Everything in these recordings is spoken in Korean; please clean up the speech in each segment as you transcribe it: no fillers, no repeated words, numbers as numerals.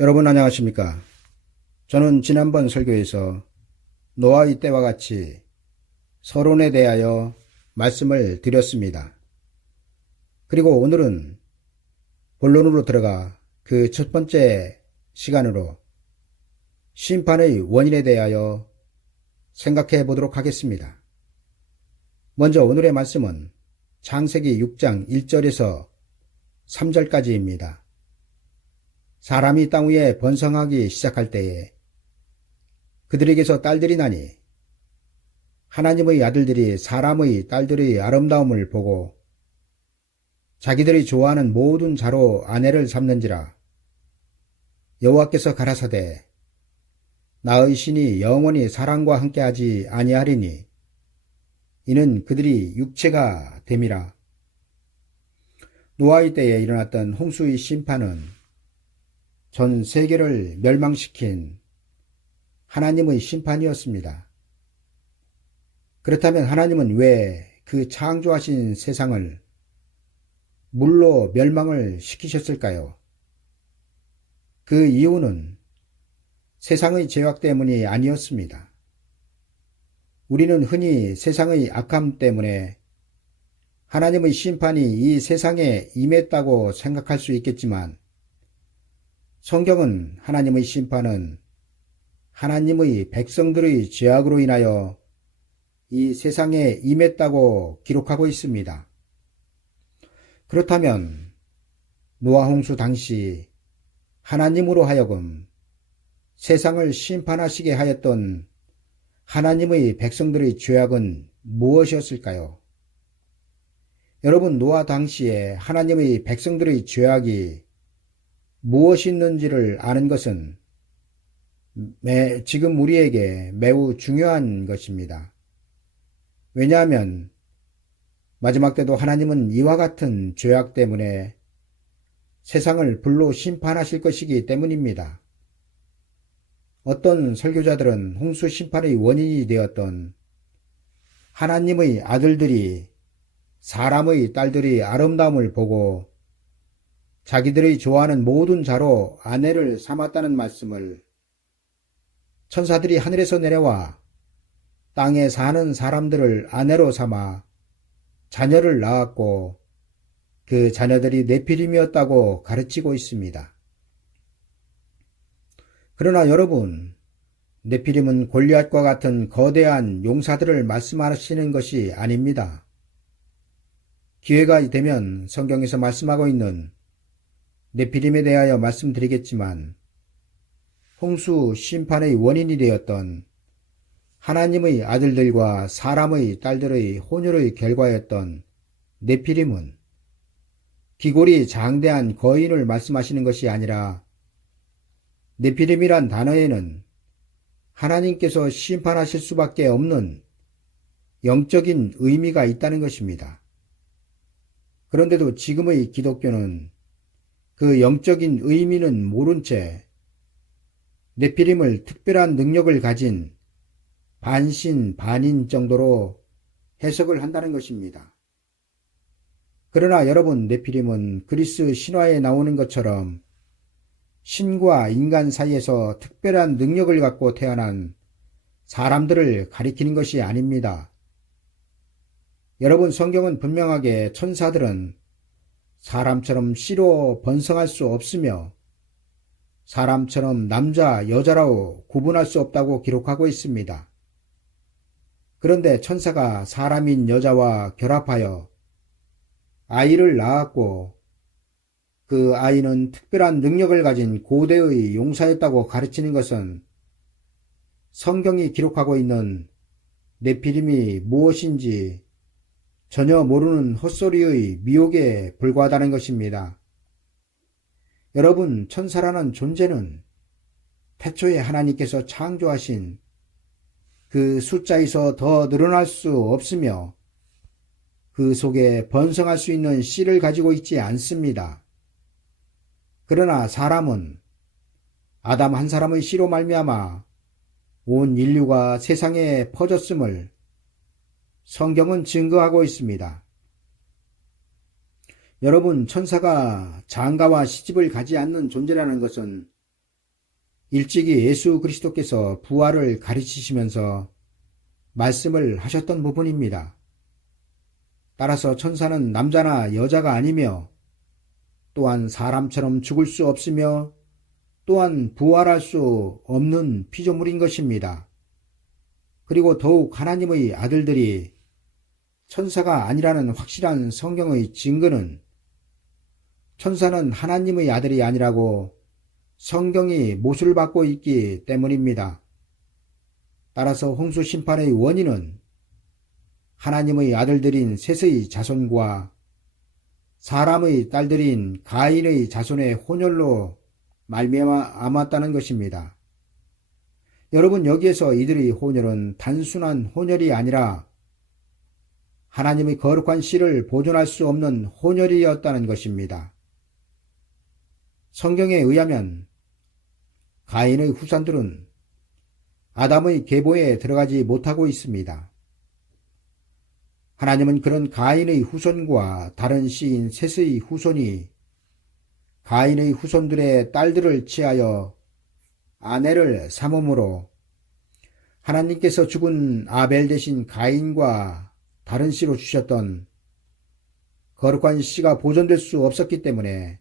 여러분 안녕하십니까? 저는 지난번 설교에서 노아의 때와 같이 서론에 대하여 말씀을 드렸습니다. 그리고 오늘은 본론으로 들어가 그 첫 번째 시간으로 심판의 원인에 대하여 생각해 보도록 하겠습니다. 먼저 오늘의 말씀은 창세기 6장 1절에서 3절까지입니다. 사람이 땅 위에 번성하기 시작할 때에 그들에게서 딸들이 나니 하나님의 아들들이 사람의 딸들의 아름다움을 보고 자기들이 좋아하는 모든 자로 아내를 삼는지라. 여호와께서 가라사대 나의 신이 영원히 사람과 함께하지 아니하리니 이는 그들이 육체가 됨이라. 노아의 때에 일어났던 홍수의 심판은 전 세계를 멸망시킨 하나님의 심판이었습니다. 그렇다면 하나님은 왜 그 창조하신 세상을 물로 멸망을 시키셨을까요? 그 이유는 세상의 죄악 때문이 아니었습니다. 우리는 흔히 세상의 악함 때문에 하나님의 심판이 이 세상에 임했다고 생각할 수 있겠지만 성경은 하나님의 심판은 하나님의 백성들의 죄악으로 인하여 이 세상에 임했다고 기록하고 있습니다. 그렇다면 노아 홍수 당시 하나님으로 하여금 세상을 심판하시게 하였던 하나님의 백성들의 죄악은 무엇이었을까요? 여러분, 노아 당시에 하나님의 백성들의 죄악이 무엇이 있는지를 아는 것은 지금 우리에게 매우 중요한 것입니다. 왜냐하면 마지막 때도 하나님은 이와 같은 죄악 때문에 세상을 불로 심판하실 것이기 때문입니다. 어떤 설교자들은 홍수 심판의 원인이 되었던 하나님의 아들들이 사람의 딸들이 아름다움을 보고 자기들이 좋아하는 모든 자로 아내를 삼았다는 말씀을 천사들이 하늘에서 내려와 땅에 사는 사람들을 아내로 삼아 자녀를 낳았고 그 자녀들이 네피림이었다고 가르치고 있습니다. 그러나 여러분, 네피림은 골리앗과 같은 거대한 용사들을 말씀하시는 것이 아닙니다. 기회가 되면 성경에서 말씀하고 있는 네피림에 대하여 말씀드리겠지만 홍수 심판의 원인이 되었던 하나님의 아들들과 사람의 딸들의 혼혈의 결과였던 네피림은 기골이 장대한 거인을 말씀하시는 것이 아니라 네피림이란 단어에는 하나님께서 심판하실 수밖에 없는 영적인 의미가 있다는 것입니다. 그런데도 지금의 기독교는 그 영적인 의미는 모른 채 네피림을 특별한 능력을 가진 반신 반인 정도로 해석을 한다는 것입니다. 그러나 여러분, 네피림은 그리스 신화에 나오는 것처럼 신과 인간 사이에서 특별한 능력을 갖고 태어난 사람들을 가리키는 것이 아닙니다. 여러분, 성경은 분명하게 천사들은 사람처럼 씨로 번성할 수 없으며 사람처럼 남자, 여자로 구분할 수 없다고 기록하고 있습니다. 그런데 천사가 사람인 여자와 결합하여 아이를 낳았고 그 아이는 특별한 능력을 가진 고대의 용사였다고 가르치는 것은 성경이 기록하고 있는 네피림이 무엇인지 전혀 모르는 헛소리의 미혹에 불과하다는 것입니다. 여러분, 천사라는 존재는 태초에 하나님께서 창조하신 그 숫자에서 더 늘어날 수 없으며 그 속에 번성할 수 있는 씨를 가지고 있지 않습니다. 그러나 사람은 아담 한 사람의 씨로 말미암아 온 인류가 세상에 퍼졌음을 성경은 증거하고 있습니다. 여러분, 천사가 장가와 시집을 가지 않는 존재라는 것은 일찍이 예수 그리스도께서 부활을 가르치시면서 말씀을 하셨던 부분입니다. 따라서 천사는 남자나 여자가 아니며 또한 사람처럼 죽을 수 없으며 또한 부활할 수 없는 피조물인 것입니다. 그리고 더욱 하나님의 아들들이 천사가 아니라는 확실한 성경의 증거는 천사는 하나님의 아들이 아니라고 성경이 못을 받고 있기 때문입니다. 따라서 홍수 심판의 원인은 하나님의 아들들인 셋의 자손과 사람의 딸들인 가인의 자손의 혼혈로 말미암았다는 것입니다. 여러분, 여기에서 이들의 혼혈은 단순한 혼혈이 아니라 하나님의 거룩한 씨를 보존할 수 없는 혼혈이었다는 것입니다. 성경에 의하면 가인의 후손들은 아담의 계보에 들어가지 못하고 있습니다. 하나님은 그런 가인의 후손과 다른 씨인 셋의 후손이 가인의 후손들의 딸들을 취하여 아내를 삼음으로 하나님께서 죽은 아벨 대신 가인과 다른 씨로 주셨던 거룩한 씨가 보존될 수 없었기 때문에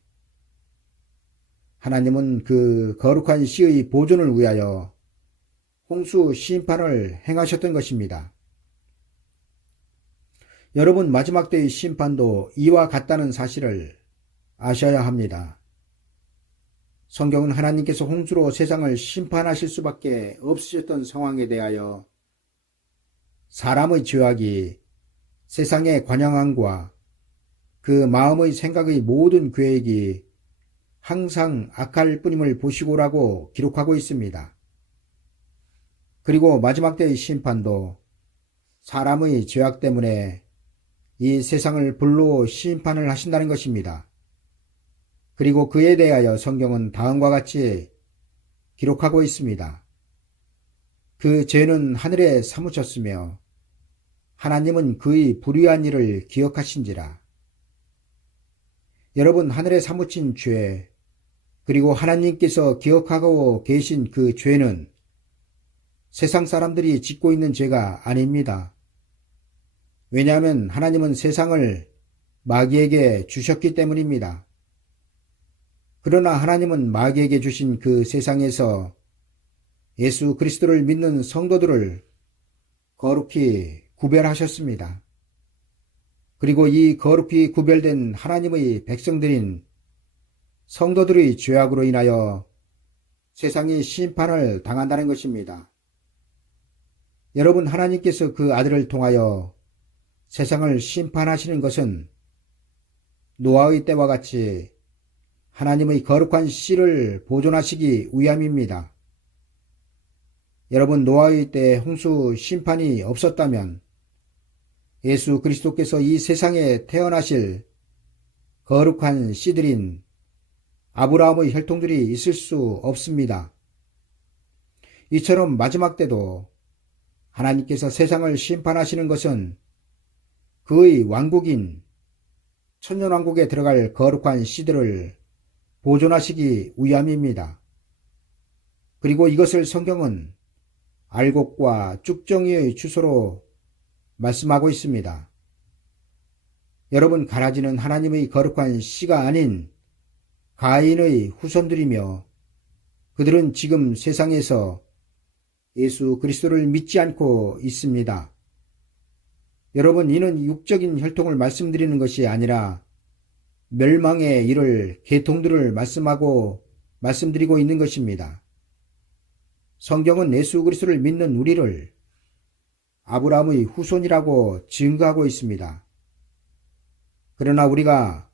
하나님은 그 거룩한 씨의 보존을 위하여 홍수 심판을 행하셨던 것입니다. 여러분, 마지막 때의 심판도 이와 같다는 사실을 아셔야 합니다. 성경은 하나님께서 홍수로 세상을 심판하실 수밖에 없으셨던 상황에 대하여 사람의 죄악이 세상의 관영함과 그 마음의 생각의 모든 계획이 항상 악할 뿐임을 보시고라고 기록하고 있습니다. 그리고 마지막 때의 심판도 사람의 죄악 때문에 이 세상을 불로 심판을 하신다는 것입니다. 그리고 그에 대하여 성경은 다음과 같이 기록하고 있습니다. 그 죄는 하늘에 사무쳤으며 하나님은 그의 불의한 일을 기억하신지라. 여러분, 하늘에 사무친 죄, 그리고 하나님께서 기억하고 계신 그 죄는 세상 사람들이 짓고 있는 죄가 아닙니다. 왜냐하면 하나님은 세상을 마귀에게 주셨기 때문입니다. 그러나 하나님은 마귀에게 주신 그 세상에서 예수 그리스도를 믿는 성도들을 거룩히 구별하셨습니다. 그리고 이 거룩히 구별된 하나님의 백성들인 성도들의 죄악으로 인하여 세상이 심판을 당한다는 것입니다. 여러분, 하나님께서 그 아들을 통하여 세상을 심판하시는 것은 노아의 때와 같이 하나님의 거룩한 씨를 보존하시기 위함입니다. 여러분, 노아의 때 홍수 심판이 없었다면 예수 그리스도께서 이 세상에 태어나실 거룩한 씨들인 아브라함의 혈통들이 있을 수 없습니다. 이처럼 마지막 때도 하나님께서 세상을 심판하시는 것은 그의 왕국인 천년왕국에 들어갈 거룩한 씨들을 보존하시기 위함입니다. 그리고 이것을 성경은 알곡과 쭉정이의 주소로 말씀하고 있습니다. 여러분, 가라지는 하나님의 거룩한 씨가 아닌 가인의 후손들이며 그들은 지금 세상에서 예수 그리스도를 믿지 않고 있습니다. 여러분, 이는 육적인 혈통을 말씀드리는 것이 아니라 멸망의 이를 계통들을 말씀드리고 있는 것입니다. 성경은 예수 그리스도를 믿는 우리를 아브라함의 후손이라고 증거하고 있습니다. 그러나 우리가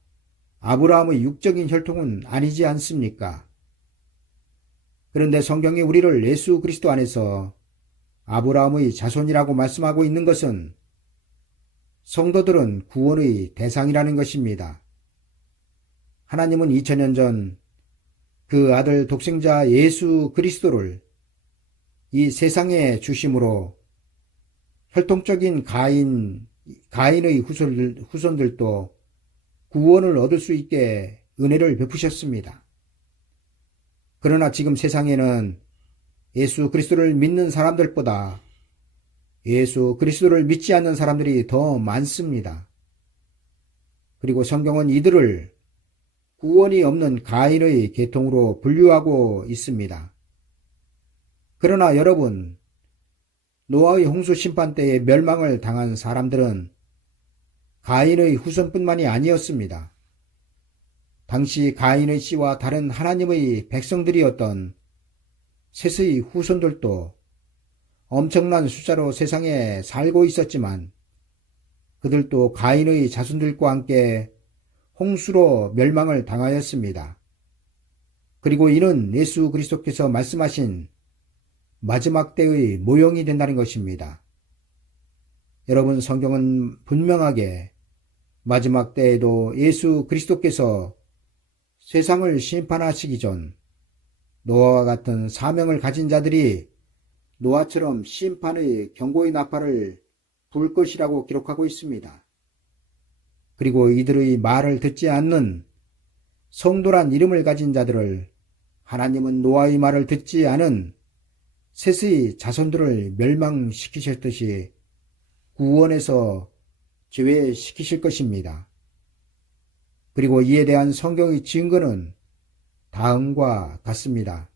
아브라함의 육적인 혈통은 아니지 않습니까? 그런데 성경이 우리를 예수 그리스도 안에서 아브라함의 자손이라고 말씀하고 있는 것은 성도들은 구원의 대상이라는 것입니다. 하나님은 2000년 전 그 아들 독생자 예수 그리스도를 이 세상에 주심으로 혈통적인 가인의 후손들도 구원을 얻을 수 있게 은혜를 베푸셨습니다. 그러나 지금 세상에는 예수 그리스도를 믿는 사람들보다 예수 그리스도를 믿지 않는 사람들이 더 많습니다. 그리고 성경은 이들을 구원이 없는 가인의 계통으로 분류하고 있습니다. 그러나 여러분, 노아의 홍수 심판 때에 멸망을 당한 사람들은 가인의 후손뿐만이 아니었습니다. 당시 가인의 씨와 다른 하나님의 백성들이었던 셋의 후손들도 엄청난 숫자로 세상에 살고 있었지만 그들도 가인의 자손들과 함께 홍수로 멸망을 당하였습니다. 그리고 이는 예수 그리스도께서 말씀하신 마지막 때의 모형이 된다는 것입니다. 여러분, 성경은 분명하게 마지막 때에도 예수 그리스도께서 세상을 심판하시기 전 노아와 같은 사명을 가진 자들이 노아처럼 심판의 경고의 나팔을 불 것이라고 기록하고 있습니다. 그리고 이들의 말을 듣지 않는 성도란 이름을 가진 자들을 하나님은 노아의 말을 듣지 않은 셋의 자손들을 멸망시키셨듯이 구원에서 제외시키실 것입니다. 그리고 이에 대한 성경의 증거는 다음과 같습니다.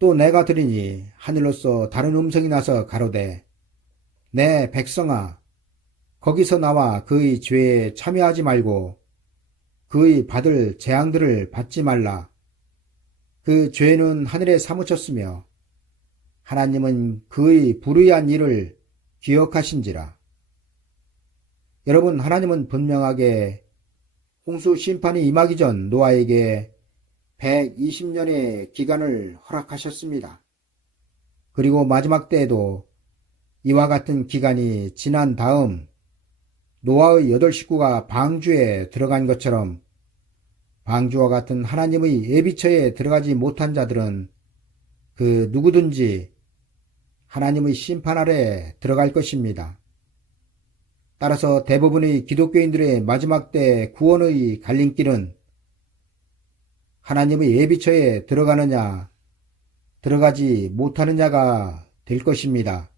또 내가 들으니 하늘로서 다른 음성이 나서 가로되 내 백성아 거기서 나와 그의 죄에 참여하지 말고 그의 받을 재앙들을 받지 말라. 그 죄는 하늘에 사무쳤으며 하나님은 그의 불의한 일을 기억하신지라. 여러분, 하나님은 분명하게 홍수 심판이 임하기 전 노아에게 120년의 기간을 허락하셨습니다. 그리고 마지막 때에도 이와 같은 기간이 지난 다음 노아의 8 식구가 방주에 들어간 것처럼 방주와 같은 하나님의 예비처에 들어가지 못한 자들은 그 누구든지 하나님의 심판 아래 들어갈 것입니다. 따라서 대부분의 기독교인들의 마지막 때 구원의 갈림길은 하나님의 예비처에 들어가느냐, 들어가지 못하느냐가 될 것입니다.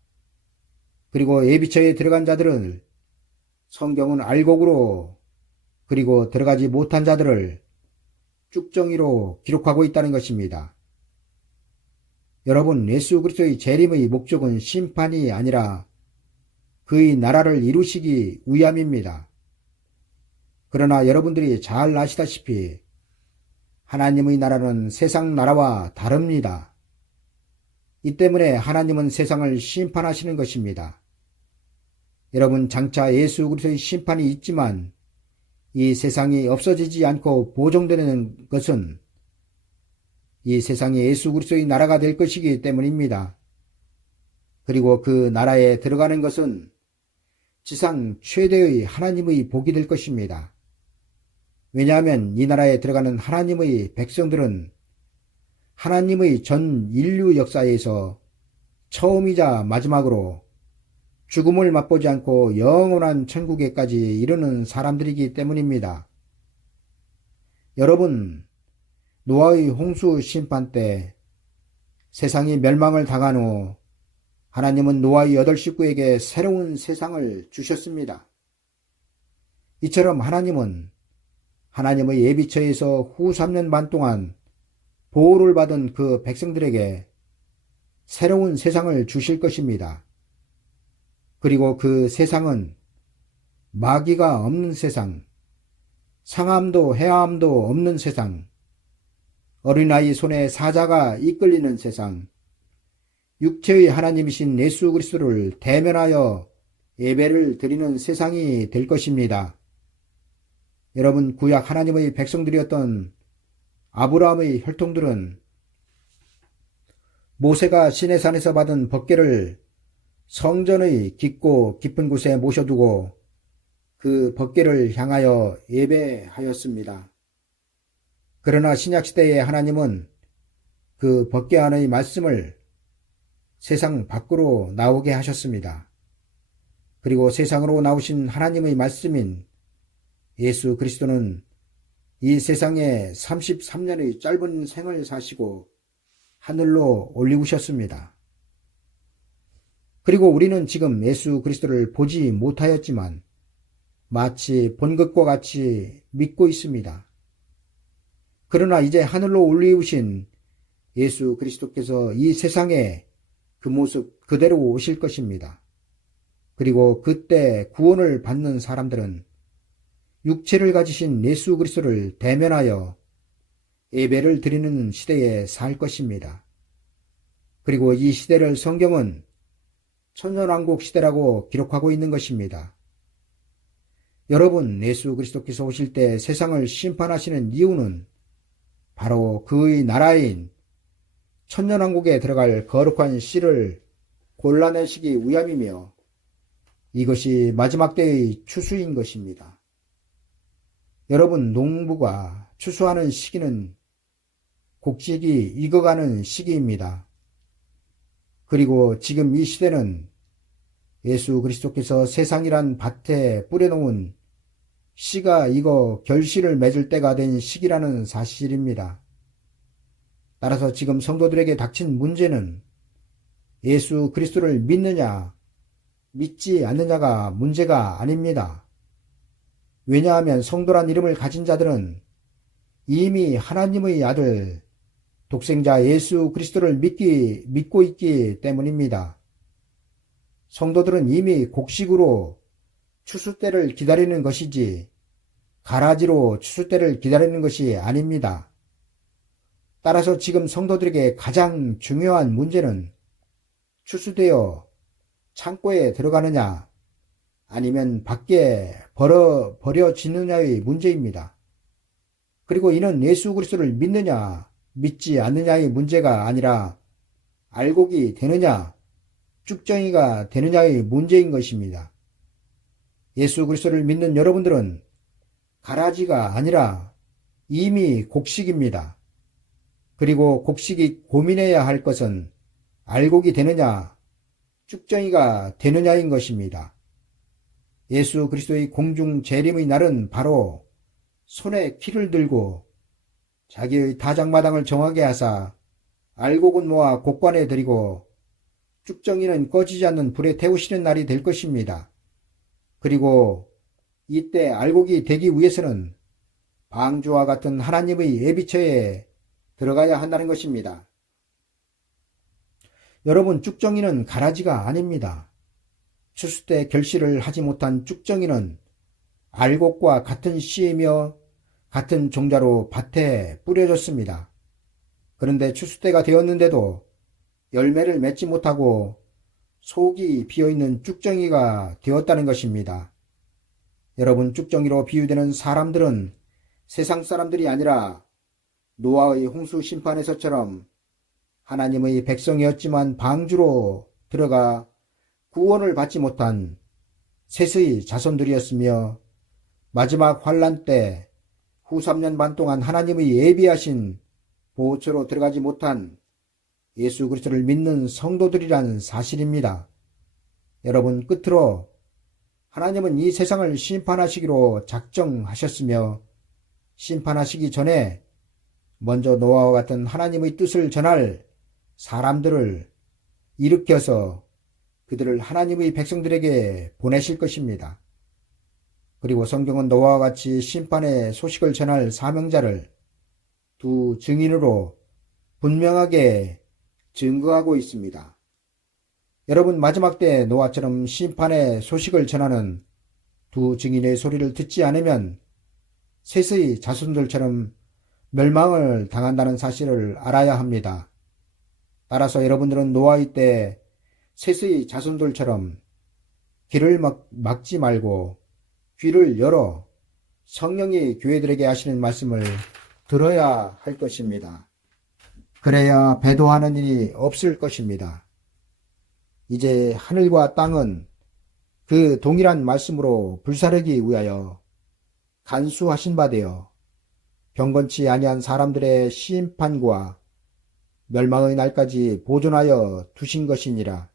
그리고 예비처에 들어간 자들은 성경은 알곡으로, 그리고 들어가지 못한 자들을 쭉정이로 기록하고 있다는 것입니다. 여러분, 예수 그리스도의 재림의 목적은 심판이 아니라 그의 나라를 이루시기 위함입니다. 그러나 여러분들이 잘 아시다시피 하나님의 나라는 세상 나라와 다릅니다. 이 때문에 하나님은 세상을 심판하시는 것입니다. 여러분, 장차 예수 그리스도의 심판이 있지만 이 세상이 없어지지 않고 보존되는 것은 이 세상이 예수 그리스도의 나라가 될 것이기 때문입니다. 그리고 그 나라에 들어가는 것은 지상 최대의 하나님의 복이 될 것입니다. 왜냐하면 이 나라에 들어가는 하나님의 백성들은 하나님의 전 인류 역사에서 처음이자 마지막으로 죽음을 맛보지 않고 영원한 천국에까지 이르는 사람들이기 때문입니다. 여러분, 노아의 홍수 심판 때 세상이 멸망을 당한 후 하나님은 노아의 8 식구에게 새로운 세상을 주셨습니다. 이처럼 하나님은 하나님의 예비처에서 후 3년 반 동안 보호를 받은 그 백성들에게 새로운 세상을 주실 것입니다. 그리고 그 세상은 마귀가 없는 세상, 상함도 해함도 없는 세상, 어린아이 손에 사자가 이끌리는 세상, 육체의 하나님이신 예수 그리스도를 대면하여 예배를 드리는 세상이 될 것입니다. 여러분, 구약 하나님의 백성들이었던 아브라함의 혈통들은 모세가 시내산에서 받은 법궤를 성전의 깊고 깊은 곳에 모셔두고 그 법궤를 향하여 예배하였습니다. 그러나 신약시대에 하나님은 그 법궤 안의 말씀을 세상 밖으로 나오게 하셨습니다. 그리고 세상으로 나오신 하나님의 말씀인 예수 그리스도는 이 세상에 33년의 짧은 생을 사시고 하늘로 올리우셨습니다. 그리고 우리는 지금 예수 그리스도를 보지 못하였지만 마치 본 것과 같이 믿고 있습니다. 그러나 이제 하늘로 올리우신 예수 그리스도께서 이 세상에 그 모습 그대로 오실 것입니다. 그리고 그때 구원을 받는 사람들은 육체를 가지신 예수 그리스도를 대면하여 예배를 드리는 시대에 살 것입니다. 그리고 이 시대를 성경은 천년왕국 시대라고 기록하고 있는 것입니다. 여러분, 예수 그리스도께서 오실 때 세상을 심판하시는 이유는 바로 그의 나라인 천년왕국에 들어갈 거룩한 씨를 골라내시기 위함이며 이것이 마지막 때의 추수인 것입니다. 여러분, 농부가 추수하는 시기는 곡식이 익어가는 시기입니다. 그리고 지금 이 시대는 예수 그리스도께서 세상이란 밭에 뿌려놓은 씨가 익어 결실을 맺을 때가 된 시기라는 사실입니다. 따라서 지금 성도들에게 닥친 문제는 예수 그리스도를 믿느냐, 믿지 않느냐가 문제가 아닙니다. 왜냐하면 성도란 이름을 가진 자들은 이미 하나님의 아들, 독생자 예수 그리스도를 믿고 있기 때문입니다. 성도들은 이미 곡식으로 추수 때를 기다리는 것이지 가라지로 추수 때를 기다리는 것이 아닙니다. 따라서 지금 성도들에게 가장 중요한 문제는 추수되어 창고에 들어가느냐 아니면 밖에 버려지느냐의 문제입니다. 그리고 이는 예수 그리스도를 믿느냐 믿지 않느냐의 문제가 아니라 알곡이 되느냐 쭉정이가 되느냐의 문제인 것입니다. 예수 그리스도를 믿는 여러분들은 가라지가 아니라 이미 곡식입니다. 그리고 곡식이 고민해야 할 것은 알곡이 되느냐 쭉정이가 되느냐인 것입니다. 예수 그리스도의 공중 재림의 날은 바로 손에 키를 들고 자기의 다장마당을 정하게 하사 알곡은 모아 곡관에 들이고 쭉정이는 꺼지지 않는 불에 태우시는 날이 될 것입니다. 그리고 이때 알곡이 되기 위해서는 방주와 같은 하나님의 예비처에 들어가야 한다는 것입니다. 여러분, 쭉정이는 가라지가 아닙니다. 추수 때 결실을 하지 못한 쭉정이는 알곡과 같은 씨이며 같은 종자로 밭에 뿌려졌습니다. 그런데 추수 때가 되었는데도 열매를 맺지 못하고 속이 비어있는 쭉정이가 되었다는 것입니다. 여러분, 쭉정이로 비유되는 사람들은 세상 사람들이 아니라 노아의 홍수 심판에서처럼 하나님의 백성이었지만 방주로 들어가 구원을 받지 못한 셋의 자손들이었으며 마지막 환란 때 후 3년 반 동안 하나님의 예비하신 보호처로 들어가지 못한 예수 그리스도를 믿는 성도들이란 사실입니다. 여러분, 끝으로 하나님은 이 세상을 심판하시기로 작정하셨으며 심판하시기 전에 먼저 노아와 같은 하나님의 뜻을 전할 사람들을 일으켜서 그들을 하나님의 백성들에게 보내실 것입니다. 그리고 성경은 노아와 같이 심판의 소식을 전할 사명자를 두 증인으로 분명하게 증거하고 있습니다. 여러분, 마지막 때 노아처럼 심판의 소식을 전하는 두 증인의 소리를 듣지 않으면 셋의 자손들처럼 멸망을 당한다는 사실을 알아야 합니다. 따라서 여러분들은 노아의 때 셋의 자손들처럼 길을 막지 말고 귀를 열어 성령이 교회들에게 하시는 말씀을 들어야 할 것입니다. 그래야 배도하는 일이 없을 것입니다. 이제 하늘과 땅은 그 동일한 말씀으로 불사르기 위하여 간수하신 바 되어 경건치 아니한 사람들의 심판과 멸망의 날까지 보존하여 두신 것이니라.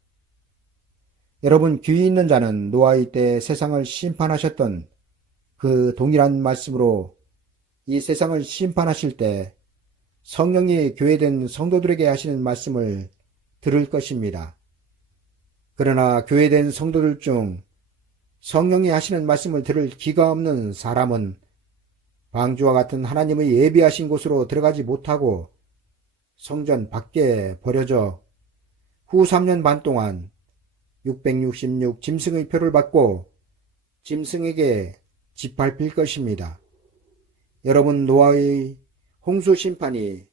여러분, 귀 있는 자는 노아의 때 세상을 심판하셨던 그 동일한 말씀으로 이 세상을 심판하실 때 성령이 교회된 성도들에게 하시는 말씀을 들을 것입니다. 그러나 교회된 성도들 중 성령이 하시는 말씀을 들을 귀가 없는 사람은 방주와 같은 하나님의 예비하신 곳으로 들어가지 못하고 성전 밖에 버려져 후 3년 반 동안 666 짐승의 표를 받고 짐승에게 짓밟힐 것입니다. 여러분, 노아의 홍수 심판이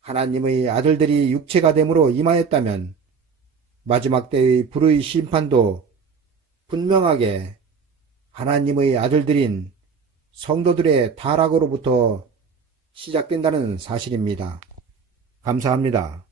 하나님의 아들들이 육체가 됨으로 임하였다면 마지막 때의 불의 심판도 분명하게 하나님의 아들들인 성도들의 타락으로부터 시작된다는 사실입니다. 감사합니다.